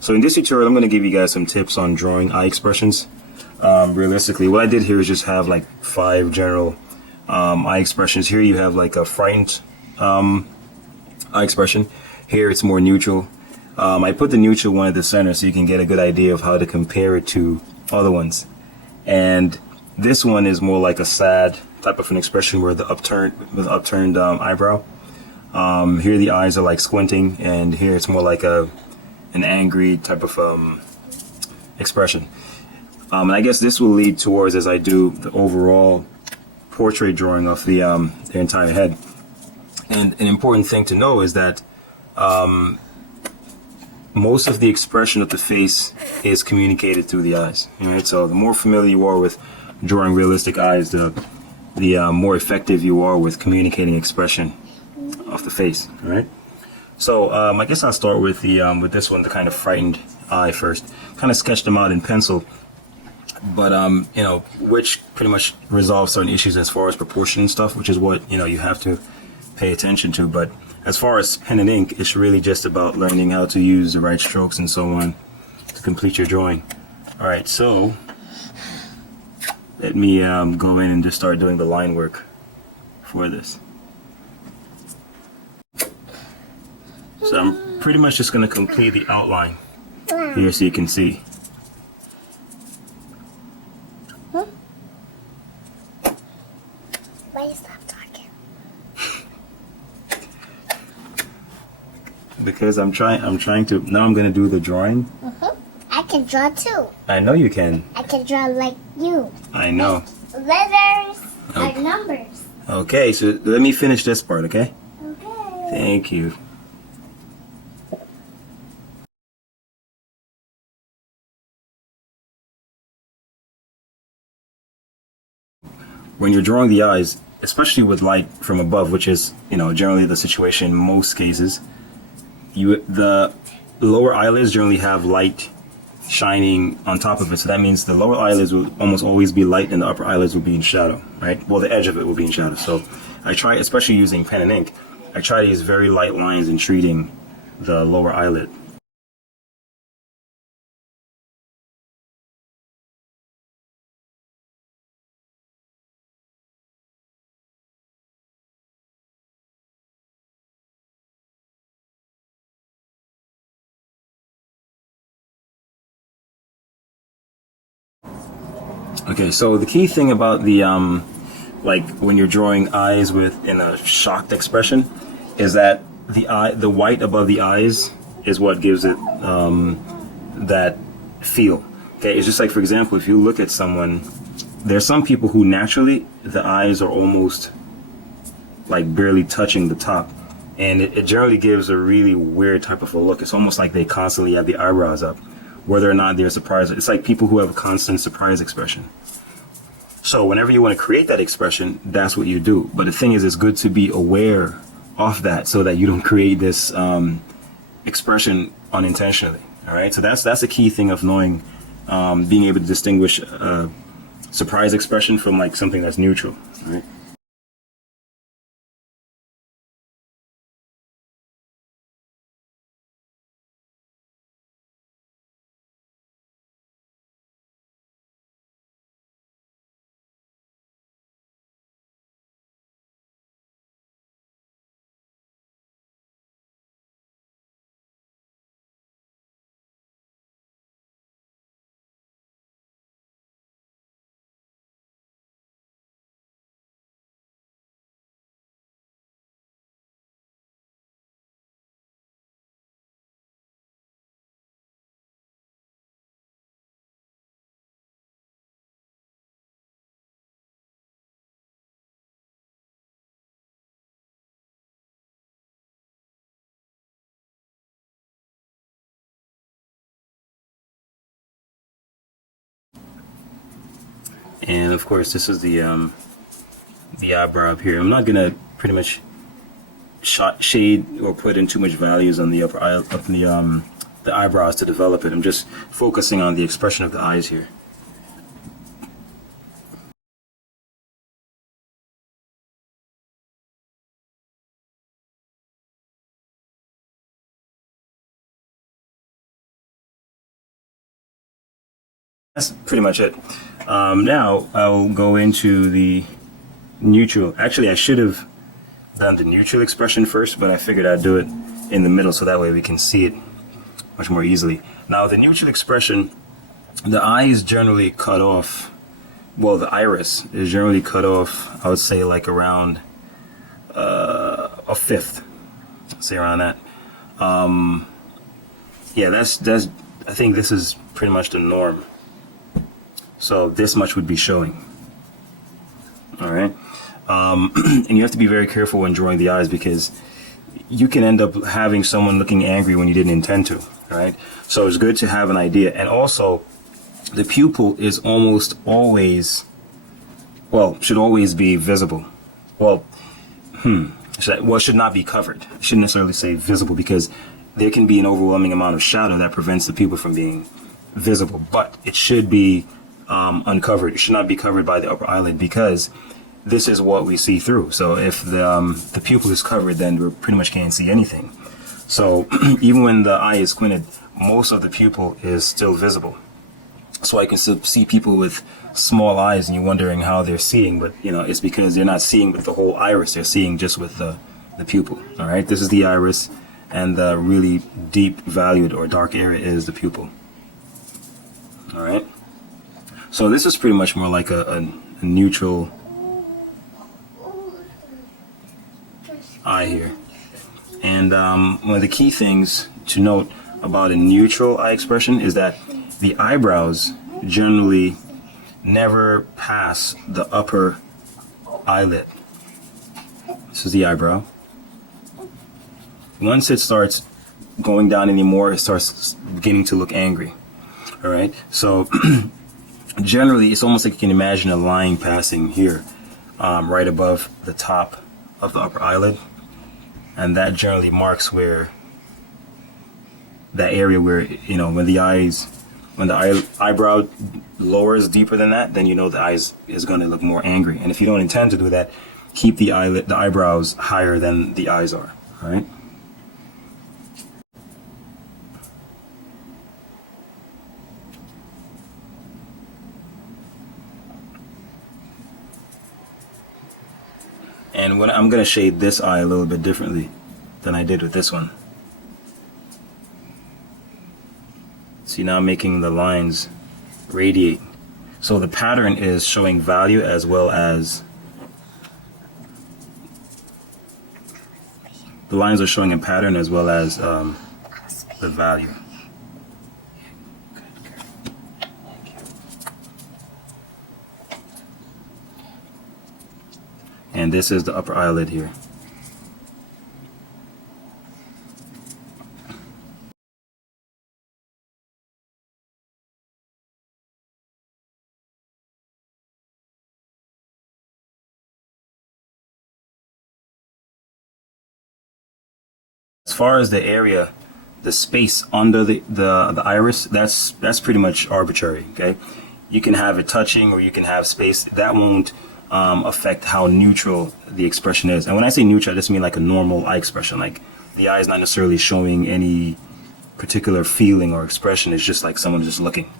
So in this tutorial, I'm going to give you guys some tips on drawing eye expressions. Realistically, what I did here is just have like 5 general eye expressions. Here you have like a frightened eye expression. Here it's more neutral. I put the neutral one at the center so you can get a good idea of how to compare it to other ones. And this one is more like a sad type of an expression where the upturned eyebrow. Here the eyes are like squinting, and here it's more like an angry type of expression. And I guess this will lead towards, as I do the overall portrait drawing of the entire head. And an important thing to know is that most of the expression of the face is communicated through the eyes. Right? So the more familiar you are with drawing realistic eyes, the more effective you are with communicating expression of the face. All right. So I guess I'll start with with this one, the kind of frightened eye first. Kind of sketched them out in pencil, but you know, which pretty much resolves certain issues as far as proportion and stuff, which is what you have to pay attention to. But as far as pen and ink, it's really just about learning how to use the right strokes and so on to complete your drawing. All right, so let me go in and just start doing the line work for this. So I'm pretty much just going to complete the outline here so you can see. Why you stop talking? Because I'm trying to, now I'm going to do the drawing. I can draw too. I know you can. I can draw like you. I know. Letters Okay. or numbers. Okay, so let me finish this part, okay? Okay. Thank you. When you're drawing the eyes, especially with light from above, which is, generally the situation in most cases, the lower eyelids generally have light shining on top of it. So that means the lower eyelids will almost always be light and the upper eyelids will be in shadow, right? Well, the edge of it will be in shadow. So I try, especially using pen and ink, I try to use very light lines in treating the lower eyelid. Okay, so the key thing about the like when you're drawing eyes in a shocked expression is that the white above the eyes is what gives it that feel. Okay, it's just like, for example, if you look at someone, there's some people who naturally the eyes are almost like barely touching the top, and it generally gives a really weird type of a look. It's almost like they constantly have the eyebrows up, whether or not they're surprised. It's like people who have a constant surprise expression. So whenever you want to create that expression, that's what you do. But the thing is, it's good to be aware of that so that you don't create this expression unintentionally. All right. So that's the key thing of knowing, being able to distinguish surprise expression from like something that's neutral. All right. And of course, this is the eyebrow up here. I'm not gonna pretty much shade or put in too much values on the upper eye of the eyebrows to develop it. I'm just focusing on the expression of the eyes here. That's pretty much it. Now I'll go into the neutral. Actually, I should have done the neutral expression first, but I figured I'd do it in the middle so that way we can see it much more easily. Now, the neutral expression, the eye is generally cut off. Well, the iris is generally cut off, I would say, like around a fifth. Say around that. Yeah, that's. I think this is pretty much the norm. So this much would be showing. All right, and you have to be very careful when drawing the eyes because you can end up having someone looking angry when you didn't intend to. All right, so it's good to have an idea, and also the pupil is almost always, well, should always be visible. Well, should not be covered. I shouldn't necessarily say visible because there can be an overwhelming amount of shadow that prevents the pupil from being visible, but it should be uncovered. It should not be covered by the upper eyelid because this is what we see through. So if the pupil is covered, then we pretty much can't see anything. So even when the eye is squinted, most of the pupil is still visible. So I can still see people with small eyes and you're wondering how they're seeing, but you know, it's because they're not seeing with the whole iris, they're seeing just with the pupil. All right, this is the iris, and the really deep valued or dark area is the pupil. All right, so this is pretty much more like a neutral eye here. And one of the key things to note about a neutral eye expression is that the eyebrows generally never pass the upper eyelid. This is the eyebrow. Once it starts going down anymore, it starts beginning to look angry. All right, so generally it's almost like you can imagine a line passing here right above the top of the upper eyelid, and that generally marks where that area where, you know, when the eyebrow lowers deeper than that, then you know the eyes is going to look more angry. And if you don't intend to do that, keep the eyebrows higher than the eyes are. All right. And when I'm going to shade this eye a little bit differently than I did with this one. See, now I'm making the lines radiate. So the pattern is showing value as well as the lines are showing a pattern as well as the value. And this is the upper eyelid here. As far as the area, the space under the iris, that's pretty much arbitrary. Okay, you can have it touching or you can have space. That won't affect how neutral the expression is. And when I say neutral, I just mean like a normal eye expression. Like the eye is not necessarily showing any particular feeling or expression. It's just like someone just looking.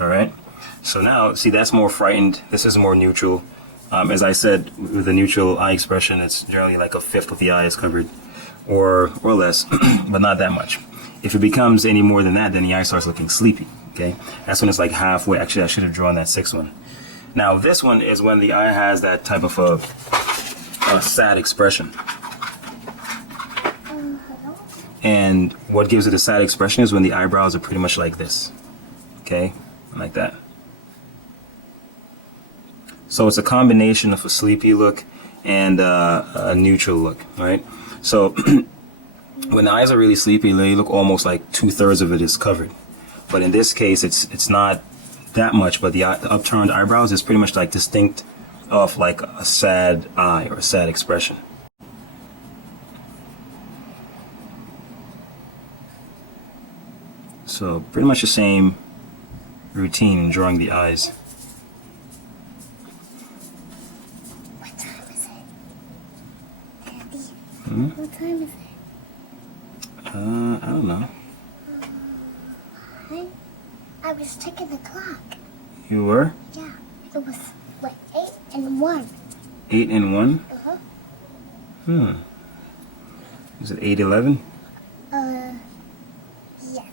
All right, so now see, that's more frightened. This is more neutral. As I said, with the neutral eye expression, it's generally like a fifth of the eye is covered or less, but not that much. If it becomes any more than that, then the eye starts looking sleepy. Okay, that's when it's like halfway. Actually, I should have drawn that sixth one. Now this one is when the eye has that type of a sad expression. And what gives it a sad expression is when the eyebrows are pretty much like this. Okay, like that. So it's a combination of a sleepy look and a neutral look, right? So when the eyes are really sleepy, they look almost like 2/3 of it is covered. But in this case, it's not that much, but the upturned eyebrows is pretty much like distinct of like a sad eye or a sad expression. So pretty much the same routine in drawing the eyes. What time is it? Daddy, Hmm? what time is it? I don't know. I was checking the clock. You were? Yeah, it was, 8 and 1. 8 and 1? Uh-huh. Is it 8:11? Yes.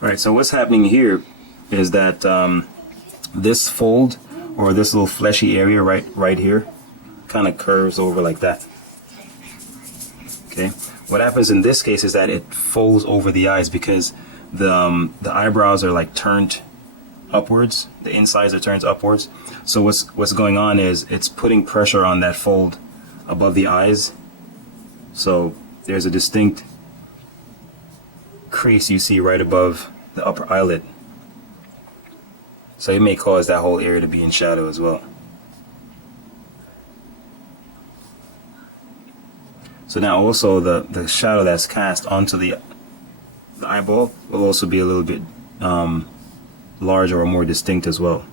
Alright, so what's happening here is that this fold, or this little fleshy area right here, kind of curves over like that. Okay, what happens in this case is that it folds over the eyes because the eyebrows are like turned upwards, the insides are turned upwards. So what's going on is it's putting pressure on that fold above the eyes. So there's a distinct crease you see right above the upper eyelid. So it may cause that whole area to be in shadow as well. So now also the shadow that's cast onto the eyeball will also be a little bit larger or more distinct as well.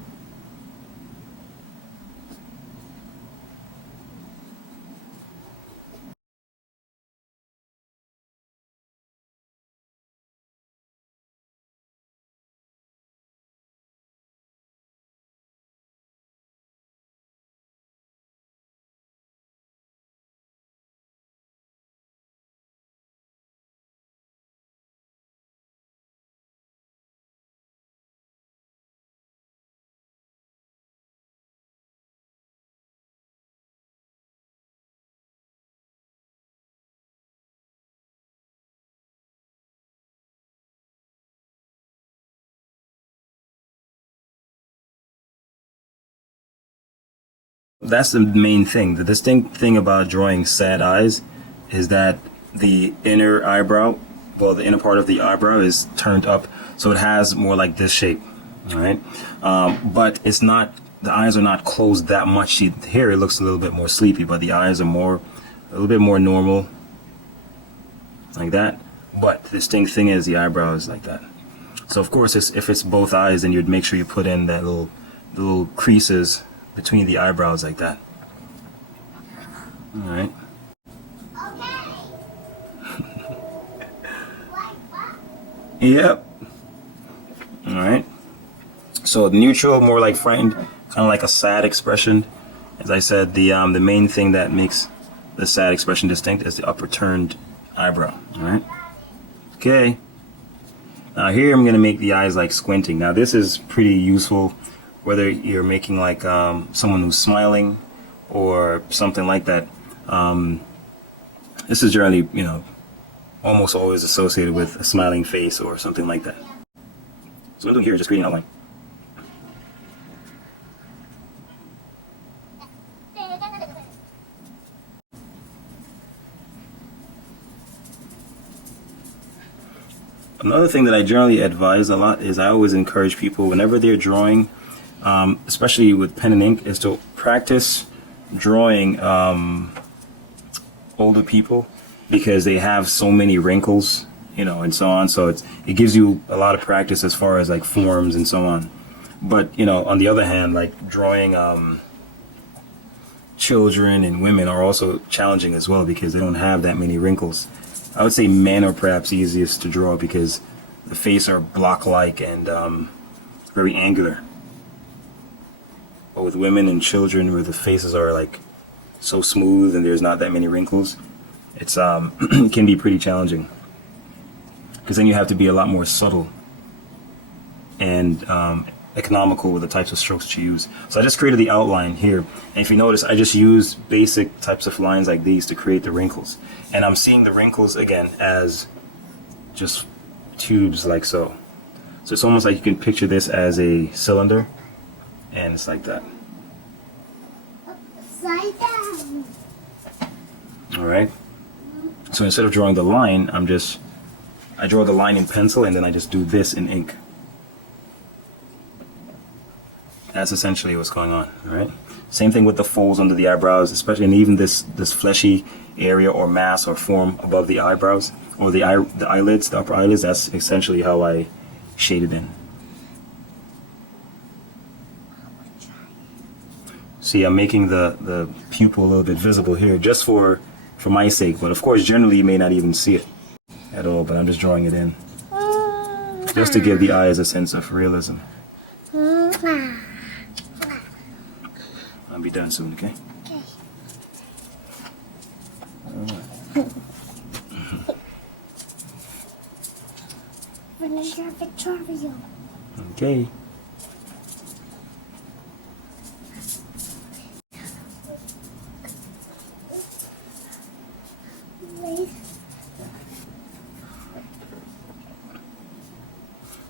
That's the main thing. The distinct thing about drawing sad eyes is that the inner eyebrow, well, the inner part of the eyebrow is turned up, so it has more like this shape, all right? But it's not, the eyes are not closed that much. See, here it looks a little bit more sleepy, but the eyes are a little bit more normal, like that. But the distinct thing is the eyebrow is like that. So of course, if it's both eyes, then you'd make sure you put in that little creases between the eyebrows like that. All right. Yep. All right. So neutral, more like frightened, kind of like a sad expression. As I said, the main thing that makes the sad expression distinct is the upper turned eyebrow. All right. Okay. Now here I'm gonna make the eyes like squinting. Now this is pretty useful whether you're making like someone who's smiling or something like that. This is generally, almost always associated with a smiling face or something like that. So what I'm doing here is just creating an outline. Another thing that I generally advise a lot is I always encourage people whenever they're drawing, especially with pen and ink, is to practice drawing older people because they have so many wrinkles, and so on. So it gives you a lot of practice as far as like forms and so on. But on the other hand, like drawing children and women are also challenging as well because they don't have that many wrinkles. I would say men are perhaps easiest to draw because the face are block-like and very angular. But with women and children where the faces are like so smooth and there's not that many wrinkles, it's it can be pretty challenging. Because then you have to be a lot more subtle and economical with the types of strokes that you use. So I just created the outline here. And if you notice, I just use basic types of lines like these to create the wrinkles. And I'm seeing the wrinkles again as just tubes like so. So it's almost like you can picture this as a cylinder and it's like that. Upside down. All right. So instead of drawing the line, I draw the line in pencil and then I just do this in ink. That's essentially what's going on, all right? Same thing with the folds under the eyebrows, especially, and even this fleshy area or mass or form above the eyebrows, or the eyelids, the upper eyelids. That's essentially how I shade it in. See, I'm making the pupil a little bit visible here, just for my sake, but of course, generally you may not even see it at all, but I'm just drawing it in, just to give the eyes a sense of realism. I'll be done soon, okay? Okay. Vinegar Victoria. Okay.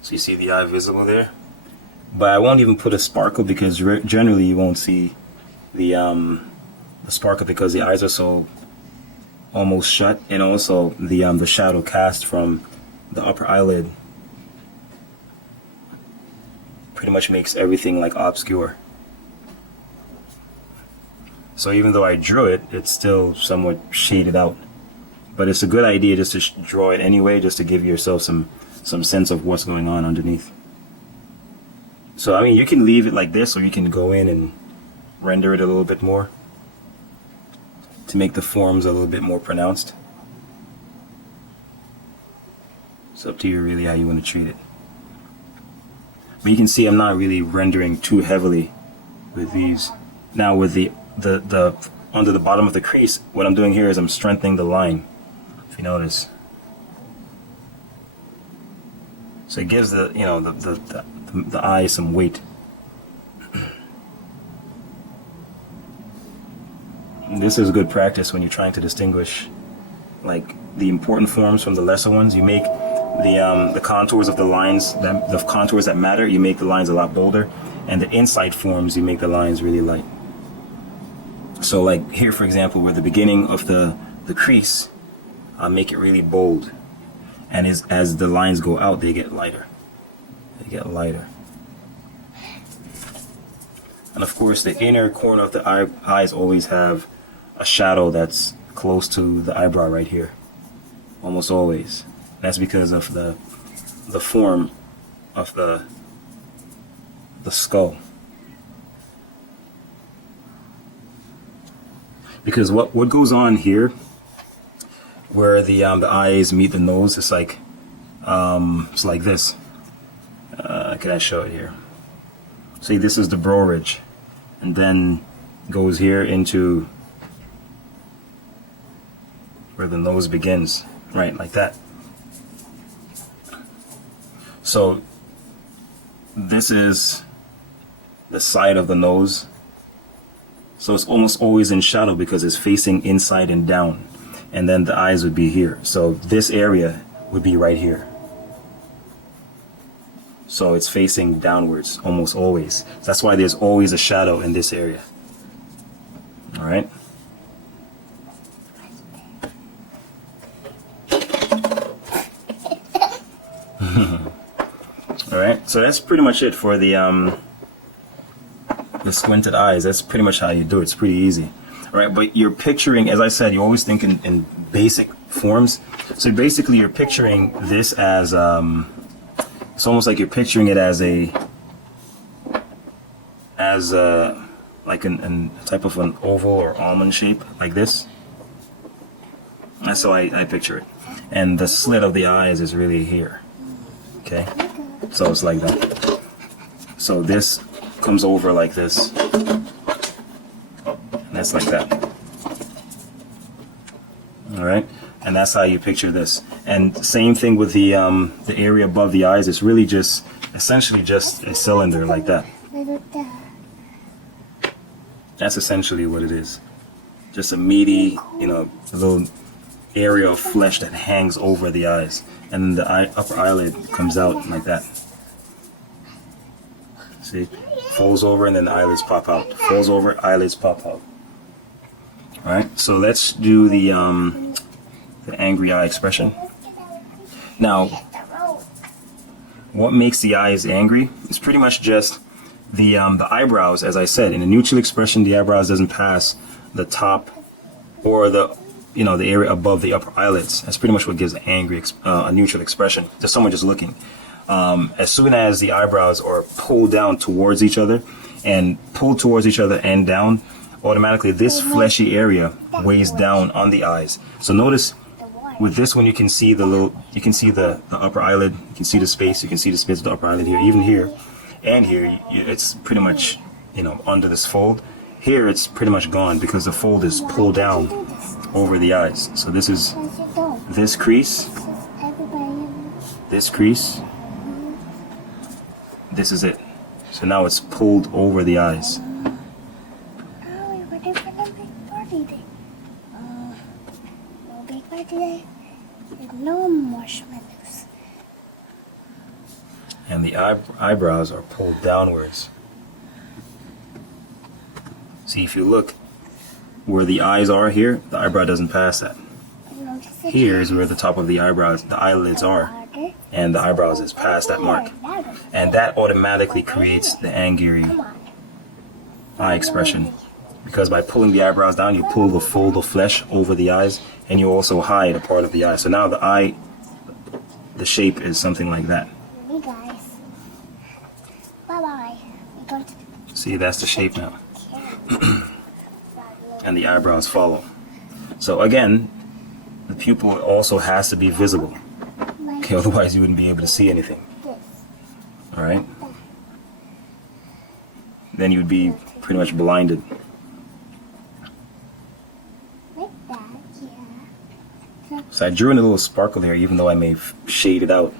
So you see the eye visible there? But I won't even put a sparkle because generally you won't see the sparkle because the eyes are so almost shut, and also the shadow cast from the upper eyelid pretty much makes everything like obscure. So even though I drew it, it's still somewhat shaded out. But it's a good idea just to draw it anyway, just to give yourself some sense of what's going on underneath. So I mean, you can leave it like this, or you can go in and render it a little bit more to make the forms a little bit more pronounced. It's up to you really how you want to treat it. But you can see I'm not really rendering too heavily with these. Now with the under the bottom of the crease, what I'm doing here is I'm strengthening the line, if you notice. So it gives the eye some weight. This is good practice when you're trying to distinguish like the important forms from the lesser ones. You make the contours of the lines, the contours that matter, you make the lines a lot bolder, and the inside forms, you make the lines really light. So like here, for example, where the beginning of the crease, I'll make it really bold, and as the lines go out, they get lighter. They get lighter. And of course, the inner corner of the eyes always have a shadow that's close to the eyebrow right here, almost always. That's because of the form of the skull. Because what goes on here, where the eyes meet the nose, it's like this. Can I show it here? See, this is the brow ridge, and then goes here into where the nose begins, right, like that. So this is the side of the nose. So it's almost always in shadow because it's facing inside and down. And then the eyes would be here. So this area would be right here. So it's facing downwards almost always. So that's why there's always a shadow in this area. All right. All right. So that's pretty much it for the squinted eyes. That's pretty much how you do it. It's pretty easy. All right. But you're picturing, as I said, you always think in basic forms. So basically, you're picturing this as it's almost like you're picturing it as like a type of an oval or almond shape, like this. That's how I picture it. And the slit of the eyes is really here. Okay, so it's like that. So this comes over like this, and that's like that. All right, and that's how you picture this. And same thing with the area above the eyes. It's really just essentially just a cylinder like that. That's essentially what it is. Just a meaty, a little area of flesh that hangs over the eyes, and the upper eyelid comes out like that. See, folds over and then the eyelids pop out. Folds over, eyelids pop out. All right, so let's do the angry eye expression. Now, what makes the eyes angry is pretty much just the eyebrows, as I said, in a neutral expression, the eyebrows doesn't pass the top or the the area above the upper eyelids. That's pretty much what gives a neutral expression to someone just looking. As soon as the eyebrows are pulled down towards each other and down, automatically this fleshy area weighs down on the eyes. So notice with this one, you can see the upper eyelid, you can see the space of the upper eyelid here, even here and here. It's pretty much under this fold. Here it's pretty much gone because the fold is pulled down over the eyes. So this is this crease, this crease, this is it. So now it's pulled over the eyes. No marshmallows. And the eyebrows are pulled downwards. See, if you look where the eyes are here, the eyebrow doesn't pass that. Here is where the top of the eyelids are, and the eyebrows is past that mark. And that automatically creates the angry eye expression. Because by pulling the eyebrows down, you pull the fold of flesh over the eyes, and you also hide a part of the eye. So now the shape is something like that. Hey guys. Bye-bye. See, that's the shape now. And the eyebrows follow. So again, the pupil also has to be visible. Okay, otherwise you wouldn't be able to see anything. All right? Then you'd be pretty much blinded. So I drew in a little sparkle here, even though I may shade it out.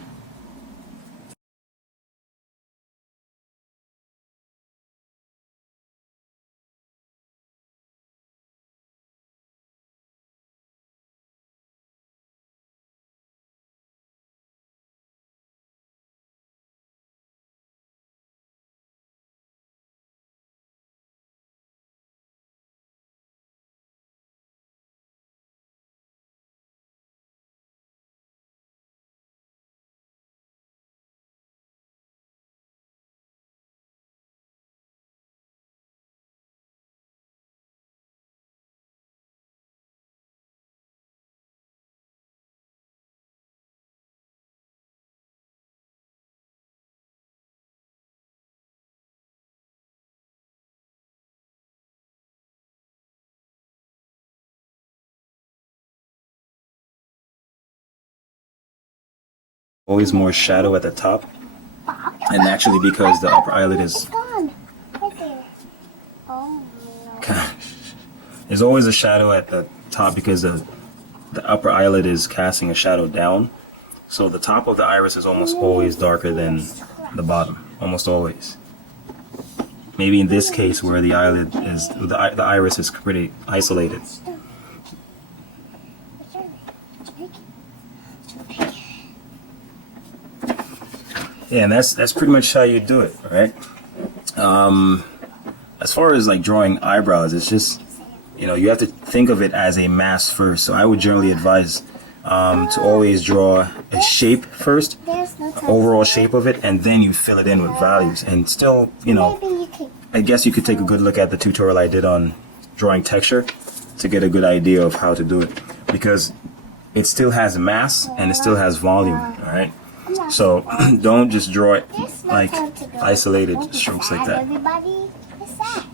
Always more shadow at the top, and naturally because the upper eyelid is there's always a shadow at the top because the upper eyelid is casting a shadow down, so the top of the iris is almost always darker than the bottom, almost always. Maybe in this case where the iris is pretty isolated. Yeah, and that's pretty much how you do it, right? As far as like drawing eyebrows, it's just, you have to think of it as a mass first. So I would generally advise to always draw a shape first, overall shape of it, and then you fill it in with values. And still, I guess you could take a good look at the tutorial I did on drawing texture to get a good idea of how to do it, because it still has mass and it still has volume, all right? So don't just draw it like isolated strokes like that. Everybody, it's sad.